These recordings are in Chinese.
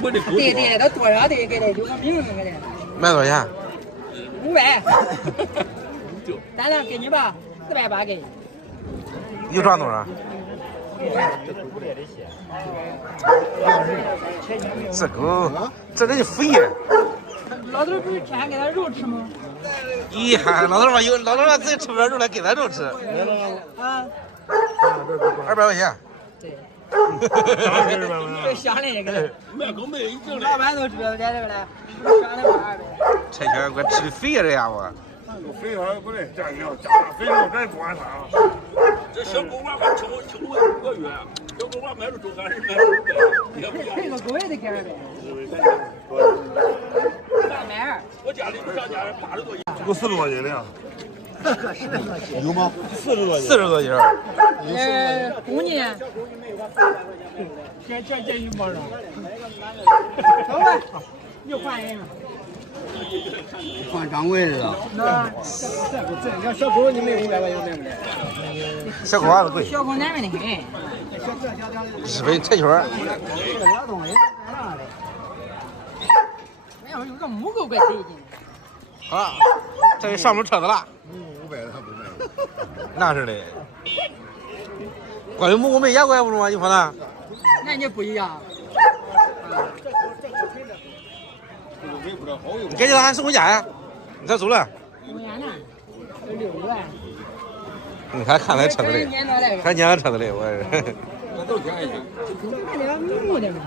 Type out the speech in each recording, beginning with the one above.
对，都多少的给他留个名字给他。卖多少钱500。咱俩给你吧，480给。又赚多少？这狗，这人家肥呀！老头不是天天给他肉吃吗？咦，老头说老头说自己吃不了肉了，给咱肉吃。啊200块钱。对。这想了一个。卖狗没人挣老板都知道在这个了，想的200。这圈我吃的肥呀，这家伙。肥还不对，加料加肥肉再多啥？这小狗娃还听我5个月，小狗娃买了周干是买了配个狗也得给200。320。我家里上家80多斤，有40多斤的呀？有吗？40多斤。 40多斤。公斤。这一帮人。走吧，又换人了。换掌柜的了。这小狗你没500块钱买不来。小狗娃子贵。小狗难买的很。日本柴犬。哎呀，有个母狗怪得劲。啊，这上不了车子了。 500的他不卖。那是的。关于母狗没眼怪不中啊？你说呢？那你不一样。你赶紧让俺送回家呀！你咋走了？我家呢？这6万。你还看咱车子嘞？还撵俺车子嘞？我是。那都便宜。买那个母的嘛。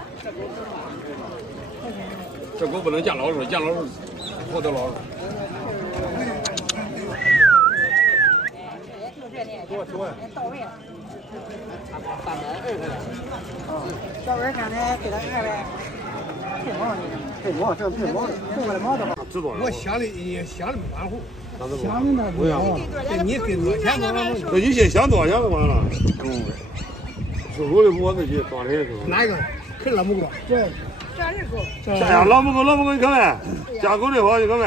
这狗不能见老鼠，见老鼠活得老鼠。到位了。小文刚才给他200，配毛呢？配毛，这配毛，配过来毛多好。我想的也想的不马虎，想的那不一样。这你给多少钱多少？那你先想多少钱就完了。收狗的我自己当的是。哪一个？看老母狗。这是狗。呀，老母狗，你看没？家狗的好，你看没？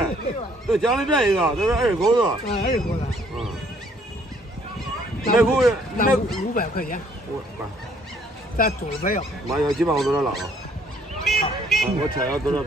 这家里这一个，这是二狗的。二狗的。那狗那500块钱。咱租100要。妈要几百我都能拉了。我天要多少拉。